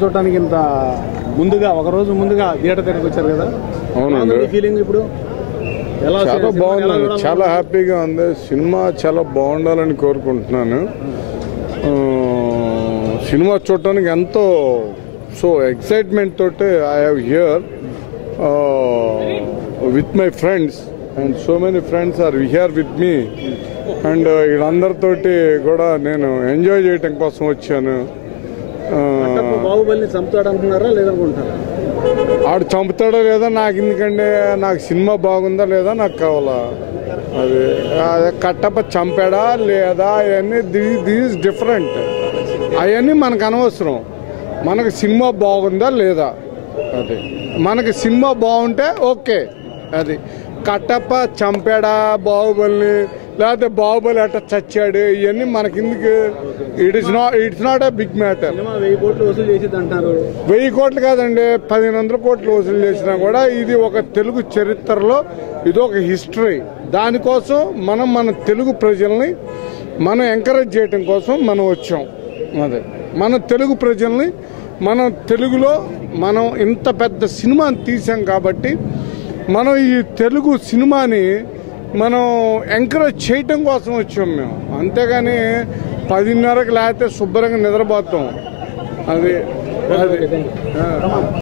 చూడటానికి ఇంత ముందుగా ఒక రోజు ముందుగా థియేటర్ దగ్గరికి వచ్చారు కదా, అవునండి. ఫీలింగ్ ఇప్పుడు చాలా బాగుందండి, చాలా హ్యాపీగా ఉంది. సినిమా చాలా బాగుండాలని కోరుకుంటున్నాను. సినిమా చూడటానికి ఎంతో ఎక్సైట్మెంట్ తోటి I have here with my friends and so many friends are here with me and వీళ్ళందరితోటి కూడా నేను ఎంజాయ్ చేయటం కోసం వచ్చాను. బాహుబలిని చంపుతాడు అనుకున్నారా లేదనుకుంటారా? ఆడు చంపుతాడో లేదా నాకు ఎందుకంటే, నాకు సినిమా బాగుందా లేదా నాకు కావాలా. అదే కట్టప్ప చంపాడా లేదా అవన్నీ దిస్ డిఫరెంట్. అవన్నీ మనకు అనవసరం. మనకు సినిమా బాగుందా లేదా, అది మనకి సినిమా బాగుంటే ఓకే. అది కట్టప్ప చంపాడా బాహుబలిని, లేకపోతే బాహుబలి అట్ట చచ్చాడు, ఇవన్నీ మనకి ఎందుకు. It's not a big matter. 1000 కోట్లు వసూలు చేసేది అంటారు. 1000 కోట్లు కాదండి, 1500 కోట్లు వసూలు చేసినా కూడా ఇది ఒక తెలుగు చరిత్రలో ఇది ఒక హిస్టరీ. దానికోసం మన తెలుగు ప్రజల్ని మనం ఎంకరేజ్ చేయటం కోసం మనం వచ్చాం. అదే మన తెలుగు ప్రజల్ని మనం తెలుగులో మనం ఇంత పెద్ద సినిమాని తీసాం కాబట్టి మనం ఈ తెలుగు సినిమాని మనం ఎంకరేజ్ చేయటం కోసం వచ్చాం మేము. అంతేగాని 10:30కి లేకపోతే శుభ్రంగా నిద్రపోతాం. అది